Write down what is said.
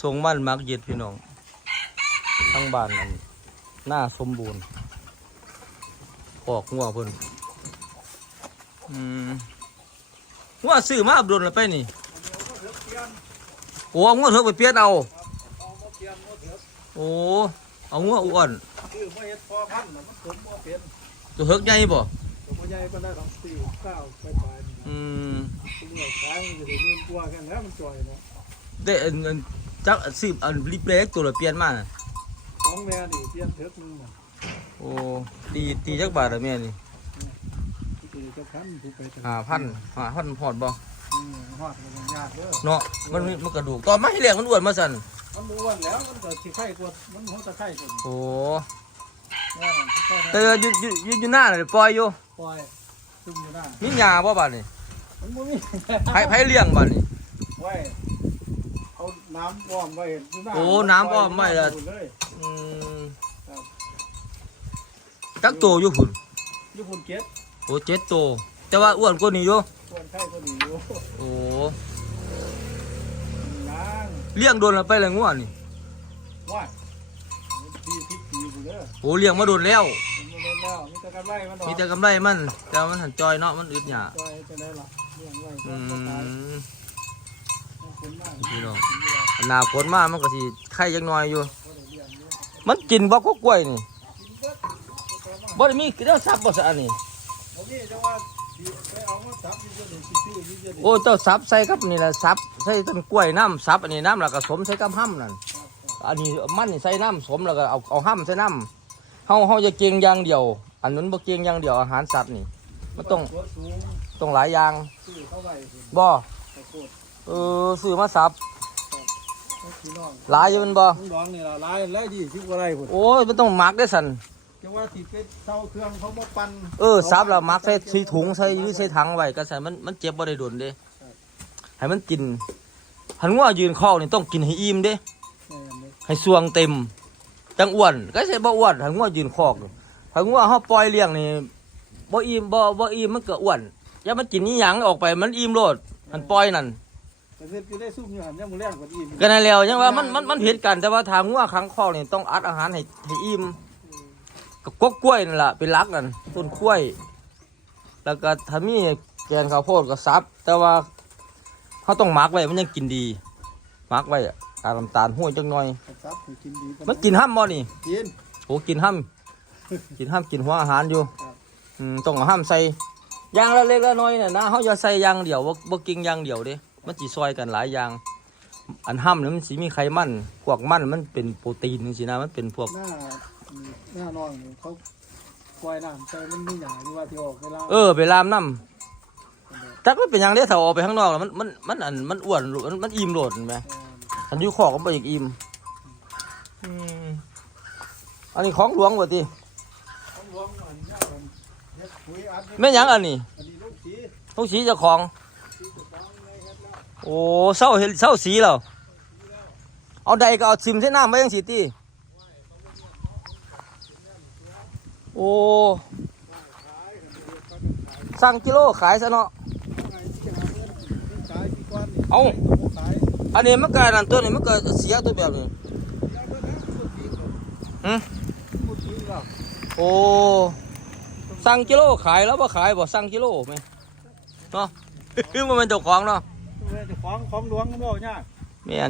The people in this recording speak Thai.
ทรงมันมักเย็ดพี่น้องทั้งบ้านนั่นหน้าสมบูรณ์ปอกงัวเพิ่นอืมงัวซื้อมาอับดุลแล้วไปนี่โอ้เอางัวเถอะไปเปลี่ยนเอาเอามาเปลี่ยนมาเถอะโอ้เอางัวอ้วนคือมาเฮ็ดพอพันธุ์น่ะมันสมบ่เป็นตัวเฮิกใหญ่บ่ตัวบ่ใหญ่ปานใดดอกสี่เก้าไปปลายนี่อืมตัวเมื่อขายมันจะได้หมื่นกว่ากันแล้วมันจ่อยเนาะได้อันอัน จักซื้ออันรีเพลย์ตัวละเปลี่ยนมาน่ะของแม่นี่เปลี่ยนเถอะนึงน่ะโอ้ตีตีจักบาทละแม่นี่ที่คือจะพันถูกไปจังห้าพันห้าพันพอดบ่อืมฮอดมันยังยากเด้อเนาะมันมีมันกระดูกตอนมาให้เลี้ยงมันอ้วนมาสั่นมันอ้วนแล้วมันก็สิไข่กว่ามันหัวตะไคร่กว่าโอ้แม่นสิไข่แต่ว่าอยู่อยู่อยู่อยู่หน้าน่ะปล่อยอยู่ปล่อยซุ่มอยู่หน้ามีหญ้าบ่บาดนี่มันบ่มี ไผไผเลี้ยงบาดนี่ไว้เอา น้ำอ้อมไว้ยู่หโอ้น้ำอ้อมไว้แล้วเลย อืมครับจักโตอยู่พุ่นอยู่พุ่นเก็บโอ้เจ็ดโต แต่ว่าอ้วนกว่านี้อยู่ส่วนไข่ก็ดีอยู่โอ้นางเลี้ยงโดนแล้วไปแล้วงัวนี่ว่าปีพิษปีกูเด้อโอ้เลี้ยงมาโดนแล้วมันมาเล่นแล้วมีแต่กันไล่มันดอกมีแต่กำไรมันแต่ว่ามันหันจอยเนาะมันอึดหยาจอยจะได้ละเลี้ยงไว้อืก็ตายมคนมาก พี่น้องอนาคตมากมันก็สิไข่จักหน่อยอยู่ มันกินบ่ก็กล้วยนี่บ่ได้มีเจ้าซับบ่ซะอันนี้เอานี่จะว่าสิไปเอามาสับนี่จะนี่โอ้เจ้าซับใส่กับนี่แหละซับใส่ต้นกล้วยน้ำซับอันนี้น้ำแล้วก็สมใส่กับห้ำนั่นอันนี้มันนี่ใส่น้ำสมแล้วก็เอาเอาห้ำใส่น้ำเฮาเฮาจะเก่งอย่างเดียว อันนั้นบ่เก่งอย่างเดียวอาหารสัตว์นี่มันต้องต้องหลายอย่างบ่ เออซื้อมาซับให้พี่น้องหลายอยู่แมันบ่มึงดองนี่ล่ะหลายหลายดีสิกว่าไรพุ่นโอ้ยมันต้องหมักได้อสันจะว่าสิไปเซาเครื่องเขาบ่ปั่นเออซับแล้วหมักใส่ใส่ถุงใส่หรือใส่ถังไว้ก็ใส่มันมันเจ็บบ่ได้โดนเด้ให้มันกินหันว่ายืนเข้านี่ต้องกินให้อิ่มเด้แม่นเด้ให้สวงเต็มจังอ้วนก็ใช่บ่อ้วนหันงัวยืนคอกหันงัวเฮาปล่อยเลี้ยงนี่บ่อิ่มบ่บ่อิ่มมันก็อ้วนอย่ามันกินอีหยังออกไปมันอิ่มโลดมันปล่อยนั่น แต่เฮ็ดอยู่ได้ซุ่มอยู่หั่นยังมื้อแรงกว่าอีกก็นั่นแล้วยังว่ามันมันมันผิดกันแต่ว่าทางงัวขังคอกนี่ต้องอัดอาหารให้ให้อิ่มก็กกกล้วยนั่นล่ะเป็นหลักนั่นต้นกล้วย แล้วก็ถ้ามีแกนข้าวโพดก็ซับ แต่ว่าเฮาต้องหมักไว้มันยังกินดีหมักไว้อะกากน้ำตาลห้วยจังหน่อยซับสิกินดีามันกินห้ำบ่นี่กินโอ้กินห้ำกินห้ำกินหัวอาหารอยู่ครับอืมต้องเอาห้ำใส่อย่างละเล็กละน้อยเนี่ยนะเขาจะใส่อย่างเดียวบ่บ่กินอย่างเดียวเด้ มันจีซอยกันหลายอย่าง อันห้ำเนี่ยมันสีมีไขมันพวกมันมันเป็นโปรตีนสินะมันเป็นพวกหน้าหน้าน้องนี่เขาปล่อยน้ำใส่มันมีหยังที่ว่าที่ออกเวลาเออไปลามน้ำจักมันเป็นอย่างเดียวถ้าออกไปข้างนอกแล้วมันมันมันอันมันอ้วนมันมันอิ่มโหลดเห็นไหมอันอยู่ขอกก็ไปอีกอิ่มอืมอันนี้ของหลวงบ่ติต้องรวมกันยากกันเฮ็ดปุ๋ยอัดแม่นหยังอันนี้อันนี้ลูกสีต้องสีเจ้าของ โอ้เศร้าเห็นเศร้าสีแล้วเอาใดก็เอาซิมใส่น้ำไว้ยังสีตีโอ้สั่งกิโลขายซะเนาะไงที่หาเงินที่ขายที่ก้อนนี่เอ้าขายอันนี้มันก็นั่นตัวนี้มันก็เสียตัวแบบนี้แล้วก็นะสุดจริงหืมสุดจริงแล้วโอ้สั่งกิโลขายแล้วบ่ขายบ่สั่งกิโลไหมเนาะมันเป็นเจ้าของเนาะเจ้า ของของหลวงก็บ่ยาก แม่น